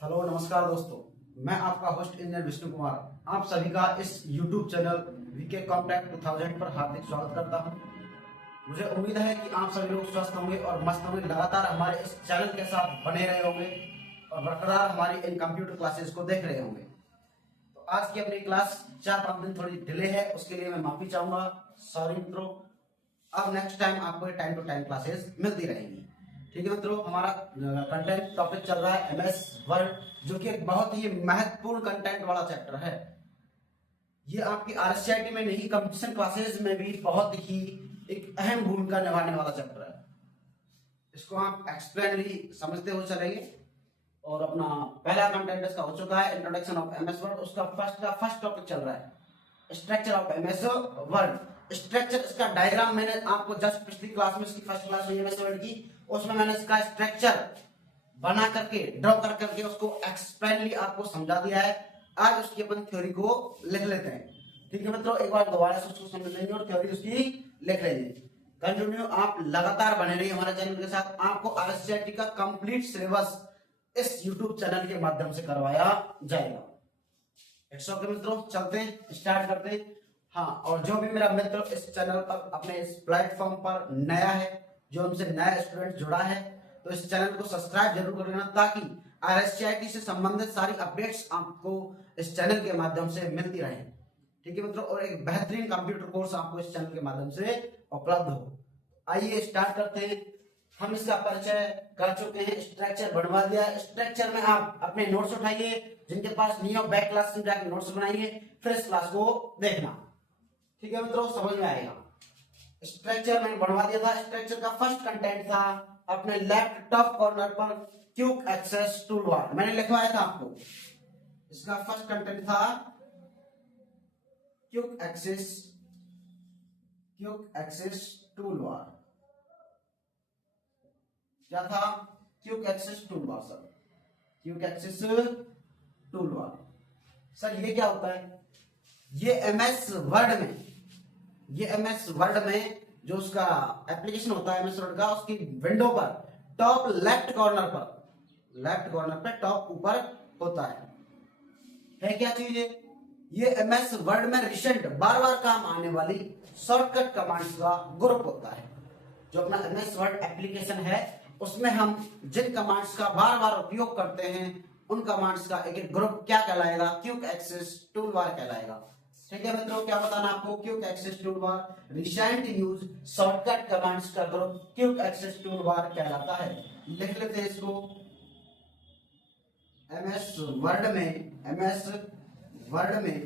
Hello नमस्कार दोस्तों, मैं आपका होस्ट इंजीनियर विष्णु कुमार आप सभी का इस YouTube चैनल वीके कॉम्पैक्ट 2000 पर हार्दिक स्वागत करता हूं। मुझे उम्मीद है कि आप सभी लोग स्वस्थ होंगे और मस्त होंगे, लगातार हमारे इस चैनल के साथ बने रहे होंगे और बरकरार हमारी इन कंप्यूटर क्लासेस को देख रहे होंगे। तो आज की अपनी क्लास 4-5 दिन थोड़ी डिले है, उसके लिए मैं माफी चाहूंगा, सॉरी मित्रों। अब नेक्स्ट टाइम आपको टाइम टू टाइम क्लासेस मिलती रहेंगी। ठीक है मित्रों, हमारा कंटेंट टॉपिक चल रहा है MS वर्ड, जो कि एक बहुत ही महत्वपूर्ण कंटेंट वाला चैप्टर है। ये आपकी RSCIT में नहीं, कंपटीशन क्लासेस में भी बहुत ही एक अहम भूमिका निभाने वाला चैप्टर है। इसको आप एक्सप्लेनली समझते हुए चलेंगे। और अपना पहला कंटेंट इसका हो चुका है इंट्रोडक्शन ऑफ MS वर्ड। उसका फर्स्ट टॉपिक चल रहा है structure of MS word. Structure, इसका डायग्राम मैंने आपको जस्ट पिछली क्लास में, इसकी फर्स्ट क्लास में MS वर्ड की, उसमें मैंने इसका स्ट्रक्चर बना करके, ड्रॉ कर करके उसको एक्सप्लेनली आपको समझा दिया है। आज उसकी अपन थ्योरी को लिख लेते हैं। ठीक है मित्रों, एक बार दोबारा से उसको समझ लेंगे और थ्योरी उसकी लिख लेंगे। कंटिन्यू आप लगातार बने रहिए हमारे चैनल के साथ। आपको RSCIT का कंप्लीट सिलेबस इस YouTube चैनल के माध्यम से करवाया जाएगा। ओके मित्रों, चलते हैं, स्टार्ट करते हैं। हाँ, और जो भी मेरा मित्र इस चैनल पर, अपने इस प्लेटफॉर्म पर नया है, जो हमसे नया स्टूडेंट जुड़ा है, तो इस चैनल को सब्सक्राइब जरूर कर लेना, ताकि RSCIT से संबंधित सारी अपडेट्स आपको इस चैनल के माध्यम से मिलती रहे। ठीक है मित्रों, और एक बेहतरीन कंप्यूटर कोर्स आपको इस चैनल के माध्यम से उपलब्ध हो। आइए स्टार्ट करते हैं। हम इसका परिचय कर चुके हैं, स्ट्रक्चर बनवा दिया। स्ट्रक्चर में आप अपने नोट्स उठाइए, जिनके पास नहीं हो बैक क्लास में जाकर नोट्स बनाइए, फिर इस क्लास को देखना। ठीक है मित्रों, समझ में आएगा। स्ट्रक्चर मैंने बनवा दिया था। स्ट्रक्चर का फर्स्ट कंटेंट था अपने लेफ्ट टॉप कॉर्नर पर क्विक एक्सेस टूल बार, मैंने लिखवाया था आपको। इसका फर्स्ट कंटेंट था क्विक एक्सेस टूल बार। क्या था? Quick access tool bar sir, quick access tool bar. Sir ये क्या होता है? ये MS वर्ड में जो उसका एप्लीकेशन होता है MS वर्ड का, उसकी विंडो पर टॉप लेफ्ट कॉर्नर पर टॉप ऊपर होता है क्या चीज ये MS वर्ड में रिसेंट बार बार काम आने वाली शॉर्टकट कमांड्स का ग्रुप होता है। जो अपना MS वर्ड एप्लीकेशन है, उसमें हम जिन कमांड्स का बार बार उपयोग करते हैं, उन कमांड्स का एक एक ग्रुप क्या कहलाएगा? क्विक एक्सेस टूल बार कहलाएगा। ठीक है मित्रों, क्या बताना आपको? Quick access tool bar recent use shortcut commands का group quick access tool bar कहलाता है। लिख लेते हैं इसको। MS वर्ड में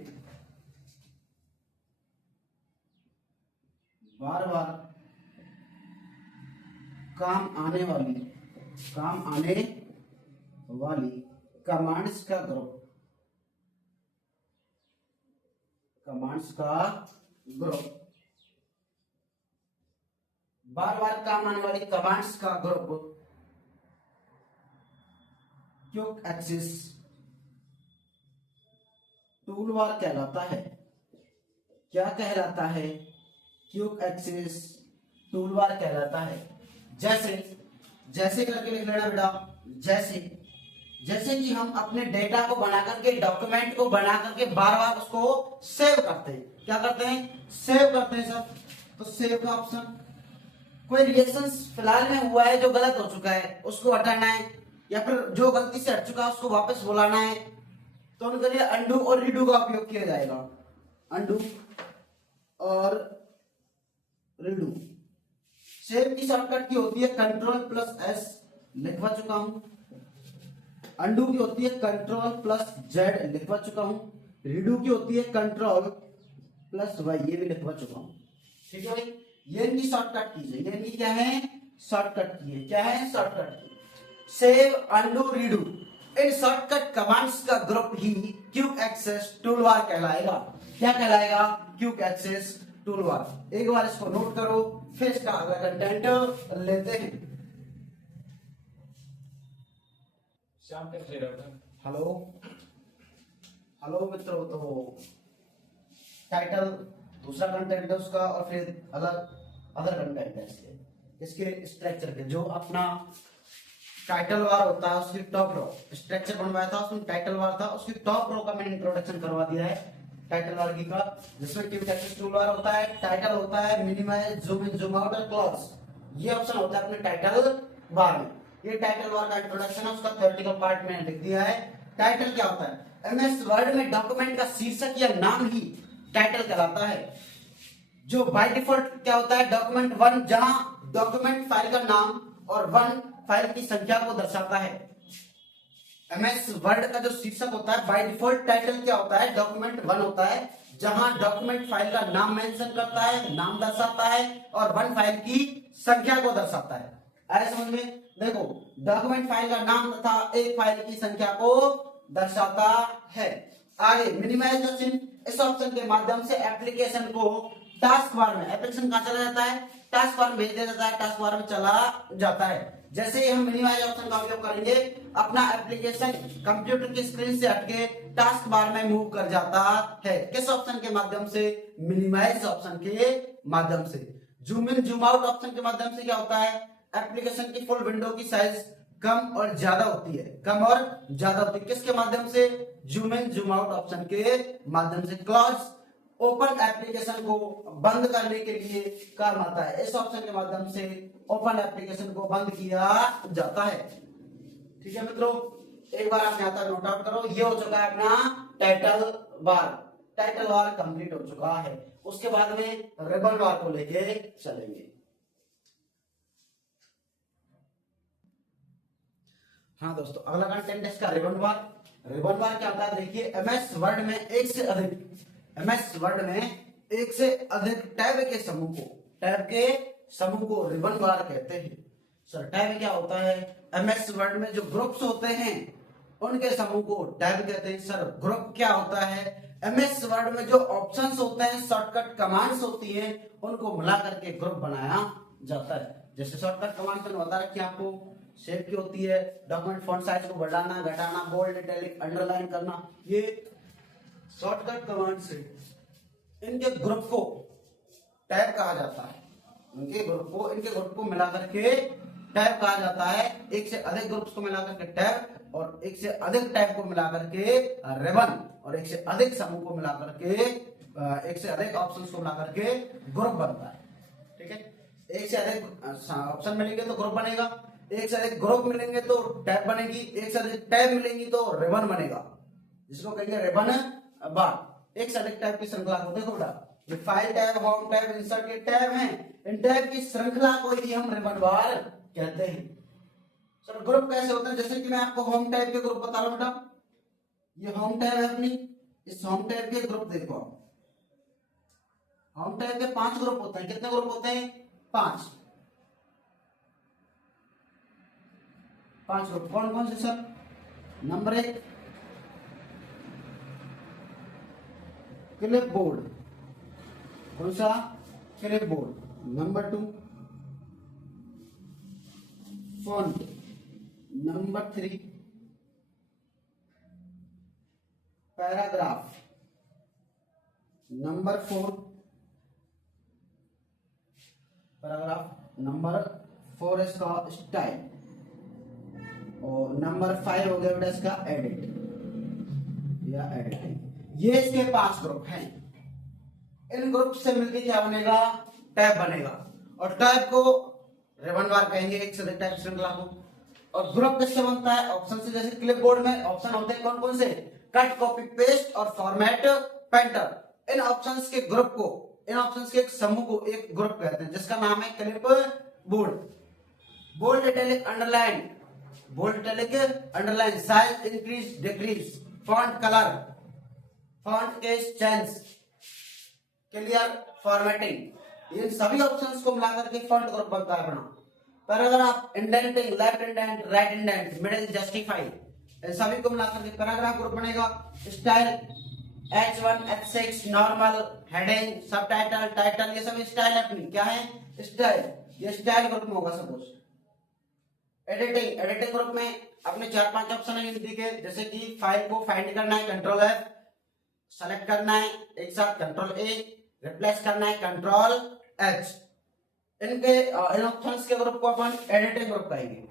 बार बार काम आने वाली कमांड्स का ग्रुप बार बार काम आने वाली कमांड्स का group quick access tool bar कहलाता है। क्या कहलाता है? क्विक एक्सेस टूल बार कहलाता है। जैसे करके लिख लेना बेटा। जैसे कि हम अपने डेटा को बना करके, डॉक्यूमेंट को बना करके बार बार उसको सेव करते हैं। क्या करते हैं? सेव करते हैं सर। तो सेव का ऑप्शन, कोई रिएक्शन फिलहाल में हुआ है जो गलत हो चुका है, उसको हटाना है, या फिर जो गलती से हट चुका है उसको वापस बुलाना है, तो उनके लिए अंडू और रीडू का उपयोग किया जाएगा। अंडू और रीडू। सेव की शॉर्टकट की होती है Ctrl+S, लिखवा चुका हूं। अंडू की होती है Ctrl+Z, लिखवा चुका हूं। रीडू की होती है Ctrl+Y, ये भी लिखवा चुका हूं। ठीक है भाई, ये इनकी शॉर्टकट कीजिए। ये इनकी क्या है? शॉर्टकट की है। क्या है? शॉर्टकट की। सेव, अंडू, रीडू, इन शॉर्टकट कमांड्स का ग्रुप ही क्विक एक्सेस टूल बार कहलाएगा। क्या कहलाएगा? Quick access tool bar. एक बार इसको नोट करो, फिर इसका अगला कंटेंट लेते हैं। हेलो मित्रों, तो टाइटल दूसरा कंटेंट है उसका, और फिर अदर कंटेंट है इसके स्ट्रक्चर के, जो अपना टाइटल बार होता है, उसकी टॉप रो स्ट्रक्चर बनवाया था, उसमें टाइटल बार था, उसकी टॉप रो का मैंने इंट्रोडक्शन करवा दिया है टाइटल बार की का, जिसमें क्विक एक्सेस टूल बार होता है, टाइटल होता है, minimise, zoom in, zoom out और क्लोज, ये ऑप्शन होता है अपने टाइटल बार में। ये टाइटल बार का इंट्रोडक्शन है, उसका थ्योरेटिकल पार्ट मैंने लिख दिया है। टाइटल क्या होता है? एमएस वर्ड में डॉक्यूमेंट का शीर्षक या नाम ही टाइटल कहलाता है। जो बाय डिफॉल्ट क्या होता है? डॉक्यूमेंट 1, जहां डॉक्यूमेंट फाइल का नाम और 1 फाइल की संख्या को दर्शाता है। एमएस वर्ड का जो शीर्षक होता है बाय डिफॉल्ट टाइटल क्या होता है? डॉक्यूमेंट 1 होता है, जहां डॉक्यूमेंट फाइल का नाम मेंशन करता है, नाम दर्शाता है और 1 फाइल की संख्या को दर्शाता है। आए समझ में? देखो, डॉक्यूमेंट फाइल का नाम तथा एक फाइल की संख्या को दर्शाता है। आगे मिनिमाइज ऑप्शन, इस ऑप्शन के माध्यम से एप्लीकेशन को टास्क बार में, एप्लीकेशन कहां चला जाता है? टास्क बार में भेज दिया जाता है, टास्क बार में चला जाता है। जैसे ही हम मिनिमाइज ऑप्शन का उपयोग करेंगे, अपना एप्लीकेशन कंप्यूटर की स्क्रीन से हटके टास्क बार में मूव कर जाता है। किस ऑप्शन के माध्यम से? मिनिमाइज ऑप्शन के माध्यम से। Zoom in, zoom out option के माध्यम से क्या होता है? एप्लीकेशन की फुल विंडो की साइज कम और ज्यादा होती है, कम और ज्यादा होती है। किसके माध्यम से? Zoom in, zoom out option के माध्यम से। क्लोज, ओपन एप्लीकेशन को बंद करने के लिए काम आता है, इस ऑप्शन के माध्यम से ओपन एप्लीकेशन को बंद किया जाता है। ठीक है मित्रों, एक बार आप यहां तक नोट आउट करो। ये हो चुका है अपना title bar. Title bar complete हो चुका है। उसके बाद में रिबन बार को लेके चलेंगे। हाँ दोस्तों, अगला कंटेंट है इसका रिबन बार। रिबन बार क्या होता है? देखिए, एमएस वर्ड में एक से अधिक टैब के समूह को रिबन बार कहते हैं। सर, टैब क्या होता है? एमएस वर्ड में जो ग्रुप्स होते हैं उनके समूह को टैब कहते हैं। सर, ग्रुप क्या होता है? एमएस वर्ड में जो ऑप्शंस होते हैं, शॉर्टकट कमांड्स होती हैं, उनको मिला करके ग्रुप बनाया जाता है। जैसे शॉर्टकट कमांड मैंने बता रखी है आपको, शेप की होती है, डॉक्यूमेंट फॉन्ट साइज को बढ़ाना, घटाना, बोल्ड, इटैलिक, अंडरलाइन करना, ये शॉर्टकट कमांड से इनके ग्रुप को टैब कहा जाता है। इनके ग्रुप को मिलाकर के टैब कहा जाता है। एक से अधिक ग्रुप्स को मिलाकर के टैब, और एक से अधिक टैब को मिलाकर के रिबन, और एक से अधिक समूह को मिलाकर के एक से अधिक ऑप्शंस को मिलाकर के ग्रुप बनता है। ठीक है, एक से अधिक ऑप्शन मिलेंगे तो ग्रुप बनेगा, एक से अधिक ग्रुप मिलेंगे तो टैब बनेगी, एक से अधिक टैब मिलेंगी तो रिबन बनेगा, जिसको कहेंगे रिबन बार। एक से अधिक टैब की श्रृंखला को देखो बेटा, ये file tab, home tab, insert के टैब हैं, इन टैब की श्रृंखला को ही हम रिबन बार कहते हैं। सर, ग्रुप कैसे होते हैं? जैसे कि मैं आपको होम टैब के ग्रुप बता रहा हूं बेटा, ये होम टैब है अपनी, इस होम टैब के ग्रुप देखो। होम टैब के 5 ग्रुप होते हैं। कितने ग्रुप होते हैं? 5 ग्रुप। कौन कौन से सर? नंबर 1 क्लिप बोर्ड, कौन सा? Clip board. Number 2 font. Number 3 paragraph. Number 4 paragraph. Number 4 इसका स्टाइल, और नंबर 5 हो गया बेटा इसका एडिट या एडिटिंग। ये इसके 5 ग्रुप हैं। इन ग्रुप से मिलकर क्या बनेगा? टैब बनेगा, और टैब को रिबन बार कहेंगे, एक से अधिक टैब श्रृंखला को। और ग्रुप किससे बनता है? ऑप्शन से। जैसे क्लिपबोर्ड में ऑप्शन होते हैं कौन कौन से? कट, कॉपी, पेस्ट और फॉर्मेट, पेंटर। इन ऑप्शंस के ग्रुप को, इन ऑप्शंस के एक समूह को एक ग्रुप कहते हैं, जिसका नाम है clipboard. Bold, italic, underline, bold, italic, underline, size increase, decrease, font colour, font case change, clear, formatting, इन सभी ऑप्शंस को मिलाकर के फॉन्ट ग्रुप बनता है अपना। Paragraph, indenting, left indent, right indent, middle, justify, इन सभी को मिलाकर के पैराग्राफ ग्रुप बनेगा। Style, H1, H6, normal, heading, subtitle, title, ये सब स्टाइल अपनी क्या है? स्टाइल। ये स्टाइल ग्रुप में होगा सपोज। एडिटिंग, एडिटिंग ग्रुप में अपने 4-5 ऑप्शन है हिंदी के, जैसे कि फाइल को फाइंड करना है, कंट्रोल F, सेलेक्ट करना है एक साथ, कंट्रोल A, रिप्लेस करना है, कंट्रोल H। इन ऑप्शंस के ग्रुप को अपन एडिटिंग ग्रुप कहेंगे।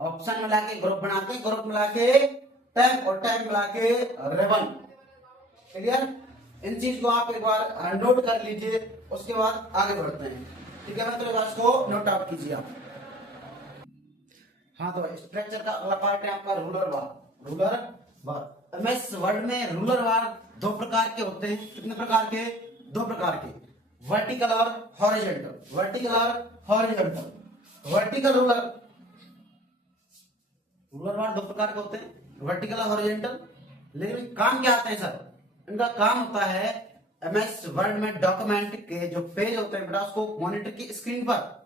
ऑप्शन मिला के ग्रुप बनाते, ग्रुप मिला के टैब और टैब मिला के रेवन। क्लियर? इन चीज को आप एक बार नोट कर लीजिए, उसके बाद आगे बढ़ते हैं। ठीक है मतलब इसको नोट आउट कीजिए आप। हाँ तो स्ट्रक्चर का अगला पार्ट है आपका रूलर बार। रूलर बार एमएस वर्ड में रूलर बार दो प्रकार के होते हैं। कितने प्रकार के? दो प्रकार के, वर्टिकल और हॉरिजॉन्टल। वर्टिकल और हॉरिजॉन्टल। वर्टिकल रूलर, रूलर बार दो प्रकार के होते हैं, वर्टिकल और हॉरिजॉन्टल। लेकिन काम क्या आते हैं सर? इनका काम होता है एमएस वर्ड में डॉक्यूमेंट के जो पेज होते हैं बेटा उसको मॉनिटर की स्क्रीन पर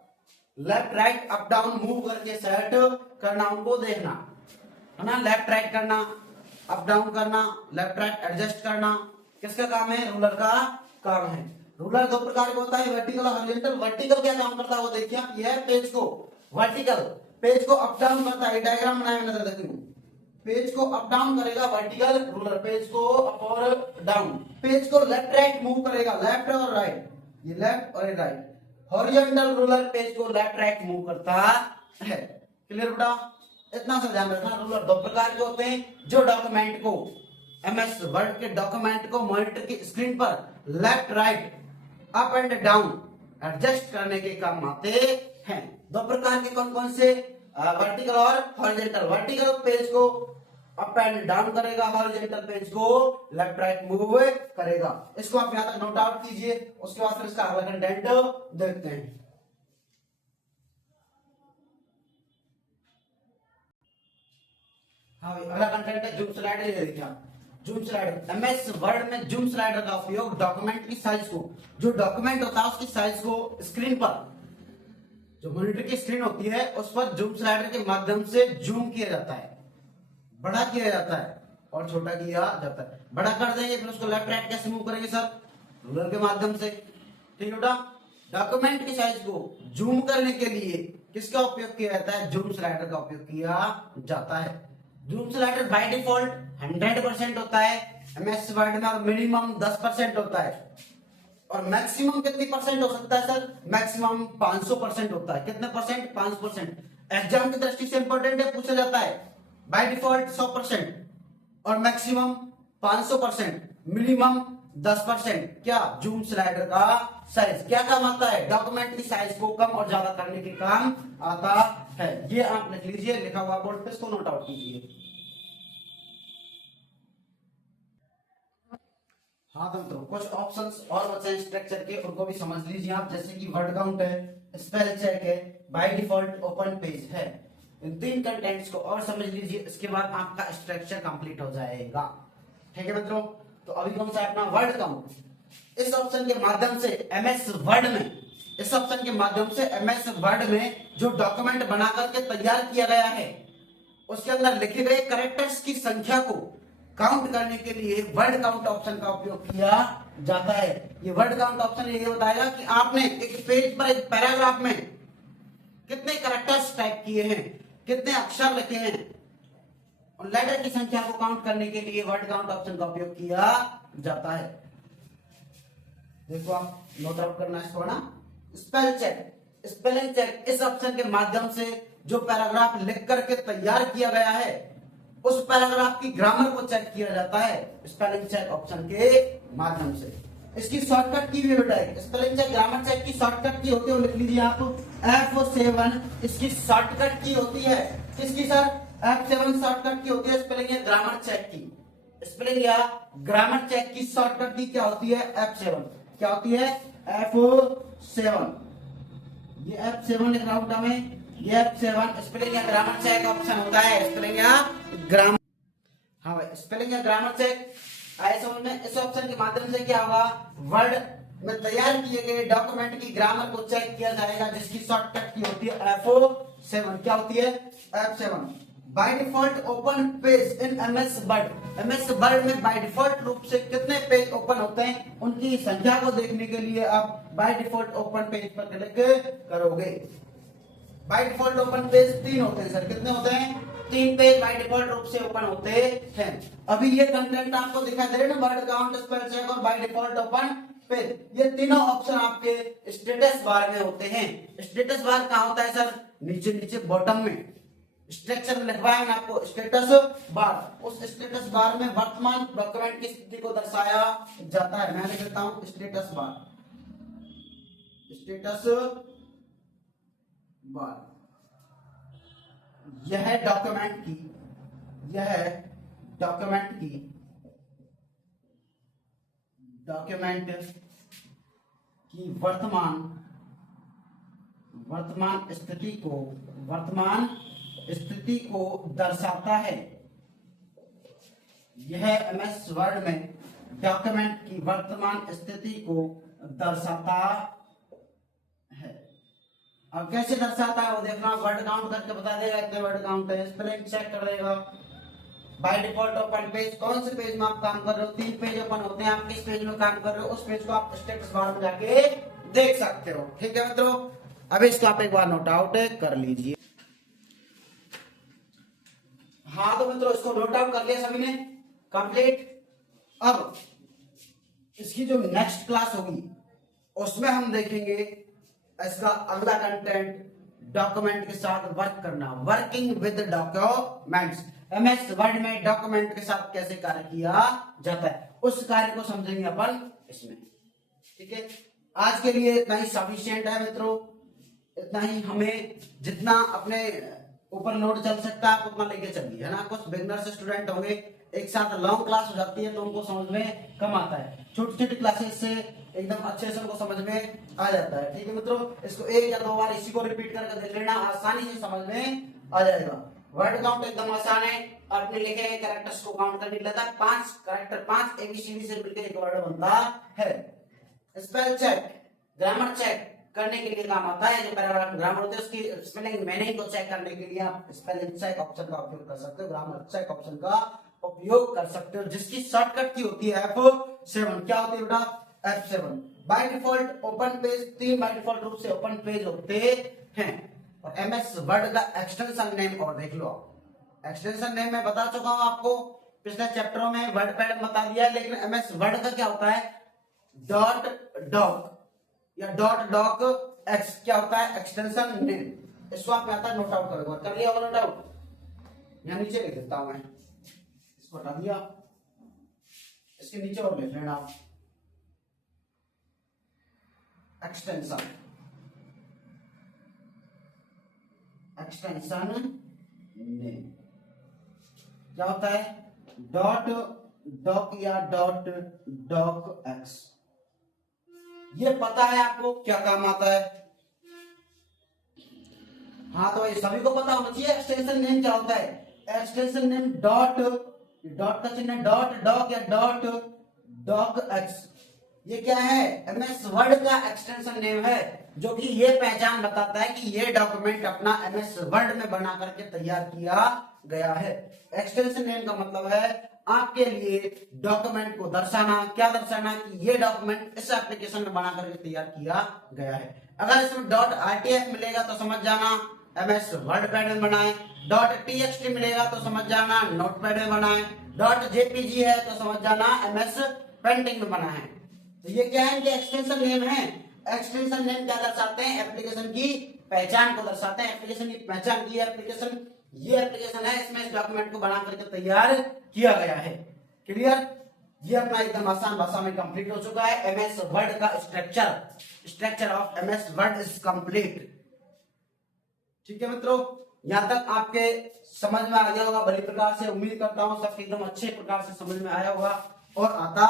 left right up down move करके सेट करना, उनको देखना है ना। लेफ्ट राइट करना, अप डाउन करना, लेफ्ट राइट एडजस्ट करना, किसका काम है? रूलर का काम है। रूलर दो प्रकार का होता है, वर्टिकल और हॉरिजॉन्टल। वर्टिकल क्या काम करता है वो देखिए आप। यह पेज को वर्टिकल, पेज को अप डाउन करता है। डायग्राम बनाया मैंने, देखिए पेज को अप डाउन करेगा वर्टिकल रूलर, पेज को अप और डाउन। पेज को लेफ्ट राइट मूव करेगा, लेफ्ट और राइट, ये लेफ्ट और राइट। हॉरिजॉन्टल रूलर पेज को लेफ्ट राइट मूव करता है। क्लियर बेटा? इतना सा ध्यान रखना। रूलर दो प्रकार के होते हैं जो डॉक्यूमेंट को, एमएस वर्ड के डॉक्यूमेंट को मॉनिटर की स्क्रीन पर left right up and down adjust करने के काम आते हैं। दो प्रकार के कौन कौन से? वर्टिकल और हॉरिजॉन्टल। वर्टिकल पेज को अप एंड डाउन करेगा, हॉरिजॉन्टल पेज को लेफ्ट राइट मूव करेगा। इसको आप यहां तक नोट आउट कीजिए, उसके बाद फिर इसका अगला कंटेंट देखते हैं। हाँ अगला कंटेंट है जूम स्लाइडर। ये देखिए आप, जूम स्लाइडर। एमएस वर्ड में जूम स्लाइडर का उपयोग डॉक्यूमेंट की साइज को, जो डॉक्यूमेंट होता है उसकी साइज को स्क्रीन पर, जो मॉनिटर की स्क्रीन होती है उस पर जूम स्लाइडर के माध्यम से जूम किया जाता है, बड़ा किया जाता है और छोटा किया जाता है। बड़ा कर देंगे फिर उसको लेफ्ट राइट कैसे मूव करेंगे सर? रूलर के माध्यम से। ठीक है बेटा? डॉक्यूमेंट की साइज को जूम करने के लिए किसका उपयोग किया जाता है? जूम स्लाइडर का उपयोग किया जाता है। जूम स्लाइडर बाय डिफॉल्ट 100% होता है एमएस वर्ड में, और मिनिमम 10% होता है। और मैक्सिमम कितनी परसेंट हो सकता है सर? मैक्सिमम 500% होता है। कितने परसेंट? 5%। एग्जाम की दृष्टि से इंपॉर्टेंट है, पूछा जाता है। बाय डिफॉल्ट 100% और मैक्सिमम 500%, मिनिमम 10%। क्या? जूम स्लाइडर का साइज क्या काम आता है? डॉक्यूमेंट की साइज को कम और ज्यादा करने के काम आता है। ये आप लिख लीजिए, लिखा हुआ बोर्ड पे, इसको नोट आउट कीजिए। हाँ तो मित्रों कुछ ऑप्शंस और बचे हैं स्ट्रक्चर के, उनको भी समझ लीजिए आप। जैसे कि वर्ड काउंट है, स्पेल चेक है, बाय डिफॉल्ट ओपन पेज है। इन तीन कंटेंट्स को और समझ लीजिए, इसके बाद आपका स्ट्रक्चर कंप्लीट हो जाएगा। ठीक है मित्रों? तो अभी कौन सा है अपना वर्ड काउंट। इस ऑप्शन के माध्यम से एमएस वर्ड में, इस ऑप्शन के माध्यम से एमएस वर्ड में जो डॉक्यूमेंट बना करके तैयार किया गया है उसके अंदर लिखे गए कैरेक्टर्स की संख्या को काउंट करने के लिए वर्ड काउंट ऑप्शन का उपयोग किया जाता है। ये वर्ड काउंट ऑप्शन ये बताएगा कि आपने एक पेज पर, एक पैराग्राफ में कितने कैरेक्टर्स टाइप किए हैं, कितने अक्षर लिखे हैं, और लेटर की संख्या को काउंट करने के लिए वर्ड काउंट ऑप्शन का उपयोग किया जाता है। देखो आप नोट आउट करना है इसको ना। स्पेल चेक, स्पेलिंग चेक, इस ऑप्शन के माध्यम से जो पैराग्राफ लिख करके तैयार किया गया है उस पैराग्राफ की ग्रामर को चेक किया जाता है स्पेलिंग चेक ऑप्शन के माध्यम से। इसकी शॉर्टकट की भी बेटा है, स्पेलिंग चेक ग्रामर चेक की शॉर्टकट की होती है, लिख लीजिए आप F7 इसकी शॉर्टकट की होती है। किसकी सर? F7 शॉर्टकट की होती है स्पेलिंग या ग्रामर चेक की। स्पेलिंग या ग्रामर चेक की शॉर्टकट की क्या होती है? F7। क्या होती है? F7। ये F7 लिख रहा हूं बेटा मैं, ये F7 स्पेलिंग या ग्रामर चेक ऑप्शन होता है। स्पेलिंग या ग्रामर, हाँ भाई स्पेलिंग या ग्रामर चेक आए समझ में। इस ऑप्शन के माध्यम से क्या होगा? वर्ड में तैयार किए गए डॉक्यूमेंट की ग्रामर को चेक किया जाएगा, जिसकी शॉर्टकट की होती है F7। क्या होती है? F7। By default open page in MS word. MS word में बाय डिफॉल्ट रूप से कितने पेज ओपन होते हैं उनकी संख्या को देखने के लिए आप बाय डिफॉल्ट ओपन पेज पर क्लिक करोगे। बाय डिफॉल्ट ओपन पेज 3 होते हैं सर। कितने होते हैं? 3 पेज बाय डिफॉल्ट रूप से ओपन होते हैं। अभी ये कंटेंट आपको दिखाई दे रहे हैं ना, वर्ड काउंट, स्पेल चेक और बाय डिफॉल्ट ओपन पेज, ये तीनों ऑप्शन आपके स्टेटस बार में होते हैं। स्टेटस बार कहाँ होता है सर? नीचे नीचे बॉटम में। स्ट्रक्चर में लिखवाया मैंने आपको स्टेटस बार। उस स्टेटस बार में वर्तमान डॉक्यूमेंट की स्थिति को दर्शाया जाता है। मैं लिख देता हूं स्टेटस बार, स्टेटस बार। यह डॉक्यूमेंट की वर्तमान स्थिति को दर्शाता है। यह एमएस वर्ड में डॉक्यूमेंट की वर्तमान स्थिति को दर्शाता है। अब कैसे दर्शाता है वो देखना, वर्ड काउंट करके बता देगा कितने वर्ड काउंट है, स्पेलिंग चेक कर देगा। बाय डिफॉल्ट ओपन पेज, कौन से पेज में आप काम कर रहे हो, 3 पेज ओपन होते हैं, आप किस पेज में काम कर रहे हो उस पेज को आप स्टेटस बार में जाके देख सकते हो। ठीक है मित्रों, अब इसको आप एक बार नोट आउट कर लीजिए। हाँ तो मित्रों इसको नोट आउट कर लिया सभी ने, कंप्लीट। अब इसकी जो नेक्स्ट क्लास होगी उसमें हम देखेंगे इसका अगला कंटेंट, डॉक्यूमेंट के साथ वर्क करना, working with documents. MS word में डॉक्यूमेंट के साथ कैसे कार्य किया जाता है उस कार्य को समझेंगे अपन इसमें। ठीक है, आज के लिए इतना ही सफिशिएंट है मित्रों, इतना ही हमें जितना अपने ऊपर लोड चल सकता है उतना लेके चलिए, है ना। कुछ बिगनर्स स्टूडेंट होंगे, एक साथ लॉन्ग क्लास हो जाती है तो उनको समझ में कम आता है, छोटी छोटी क्लासेस से एकदम अच्छे से उनको समझ में आ जाता है। ठीक है मित्रों, इसको 1 या 2 बार इसी को रिपीट करके देख लेना, आसानी से समझ में आ जाएगा। वर्ड काउंट एकदम आसान है, आपने लिखे हैं कैरेक्टर्स को काउंट करने के लिए 5 कैरेक्टर, 5 एबीसीडी से मिलकर एक वर्ड बनता है। स्पेल चेक, ग्रामर चेक करने के लिए काम आता है, जो पैराग्राफ ग्रामर होते हैं उसकी स्पेलिंग मीनिंग को चेक करने के लिए आप स्पेलिंग चेक ऑप्शन का उपयोग कर सकते हो, ग्रामर चेक ऑप्शन का उपयोग कर सकते हो, जिसकी शॉर्टकट की होती है F7। क्या होती है बेटा, F7। By default open page, 3 by default रूप से ओपन पेज होते हैं। और एमएस वर्ड का एक्सटेंशन नेम और देख लो, एक्सटेंशन नेम मैं बता चुका हूं आपको पिछले चैप्टरों में, वर्ड पैड बता दिया है, लेकिन एमएस वर्ड का क्या होता है, डॉट डॉक या डॉट डॉक एक्स क्या होता है, एक्सटेंशन नेम। इसको आप यहां तक नोट आउट करोगे, कर लिया होगा नोट आउट, यहां नीचे लिख देता हूं मैं, इसको हटा दिया, इसके नीचे और लिख लेना आप एक्सटेंशन नेम। क्या होता है, डॉट डॉक या डॉट डॉक एक्स। ये पता है आपको क्या काम आता है, हाँ तो ये सभी को पता होना चाहिए। एक्सटेंशन नेम क्या होता है, एक्सटेंशन नेम डॉट का चिन्ह, डॉट डॉक या डॉट डॉक एक्स, ये क्या है, एमएस वर्ड का एक्सटेंशन नेम है, जो कि ये पहचान बताता है कि ये डॉक्यूमेंट अपना एमएस वर्ड में बना करके तैयार किया गया है। एक्सटेंशन नेम का मतलब है आपके लिए डॉक्यूमेंट को दर्शाना, क्या दर्शाना, कि ये डॉक्यूमेंट इस एप्लीकेशन में बना करके तैयार किया गया है। अगर इसमें डॉट आरटीएफ मिलेगा तो समझ जाना एमएस वर्ड पैड में बनाए, डॉट टीएक्सटी मिलेगा तो समझ जाना नोटपैड में बनाए, डॉट जेपीजी है तो समझ जाना एमएस पेंटिंग में बना है। तो ये क्या है कि एक्सटेंशन नेम है। एक्सटेंशन नेम क्या दर्शाते हैं, एप्लीकेशन की पहचान को दर्शाते हैं। एप्लीकेशन की पहचान की एप्लीकेशन, ये एप्लीकेशन है, इसमें इस डॉक्यूमेंट को बना करके तैयार किया गया है। क्लियर, ये अपना एकदम आसान भाषा में कंप्लीट हो चुका है। एमएस वर्ड का structure of MS word is complete. ठीक है मित्रों, यहां तक आपके समझ में आ गया होगा भली प्रकार से, उम्मीद करता हूं सबके एकदम अच्छे प्रकार से समझ में आया होगा और आता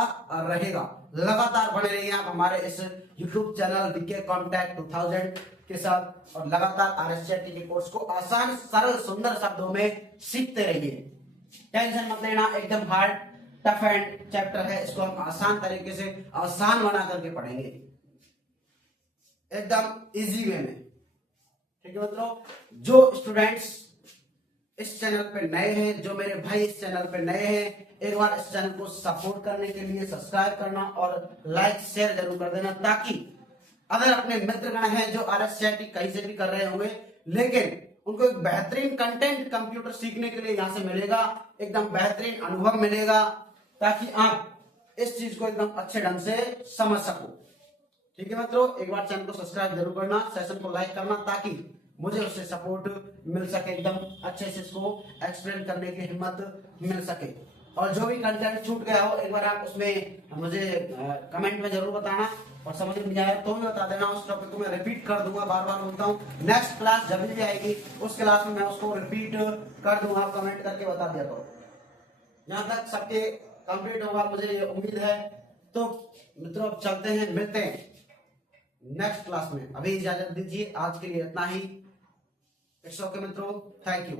रहेगा। लगातार बने रहिए आप हमारे इस YouTube चैनल वीके कॉन्टैक्ट 2000 के साथ, और लगातार आरएससीआईटी के कोर्स को आसान सरल सुंदर शब्दों में सीखते रहिए। टेंशन मत लेना, एकदम हार्ड टफ एंड चैप्टर है, इसको हम आसान तरीके से आसान बना करके पढ़ेंगे, एकदम इजी वे में। ठीक है मित्रों, जो स्टूडेंट्स इस चैनल पे नए हैं, जो मेरे भाई इस चैनल पे नए हैं, एक बार इस चैनल को सपोर्ट करने के लिए सब्सक्राइब करना और लाइक शेयर जरूर कर देना, ताकि अगर अपने मित्रगण हैं जो आरएससीआईटी कहीं से भी कर रहे होंगे, लेकिन उनको एक बेहतरीन कंटेंट कंप्यूटर सीखने के लिए यहां से मिलेगा, एकदम बेहतरीन अनुभव मिलेगा, ताकि आप इस चीज को एकदम अच्छे ढंग से समझ सको। ठीक है मित्रों, एक बार चैनल को सब्सक्राइब जरूर करना, सेशन को लाइक करना, ताकि मुझे उससे सपोर्ट मिल सके, एकदम अच्छे से इसको एक्सप्लेन करने की हिम्मत मिल सके। और जो भी कंटेंट छूट गया हो एक बार आप उसमें मुझे कमेंट में जरूर बताना, और समझ में नहीं आया तो भी बता देना। उस टॉपिक को मैं रिपीट कर दूंगा, बार बार बोलता हूँ। नेक्स्ट क्लास जब भी आएगी उस क्लास में मैं उसको रिपीट कर दूंगा, आप कमेंट करके बता दिया करो। यहाँ तक सबके कंप्लीट होगा मुझे ये उम्मीद है। तो मित्रों अब चलते हैं, मिलते हैं नेक्स्ट क्लास में। अभी इजाजत दीजिए, आज के लिए इतना ही। इट्स ओके मित्रों, थैंक यू।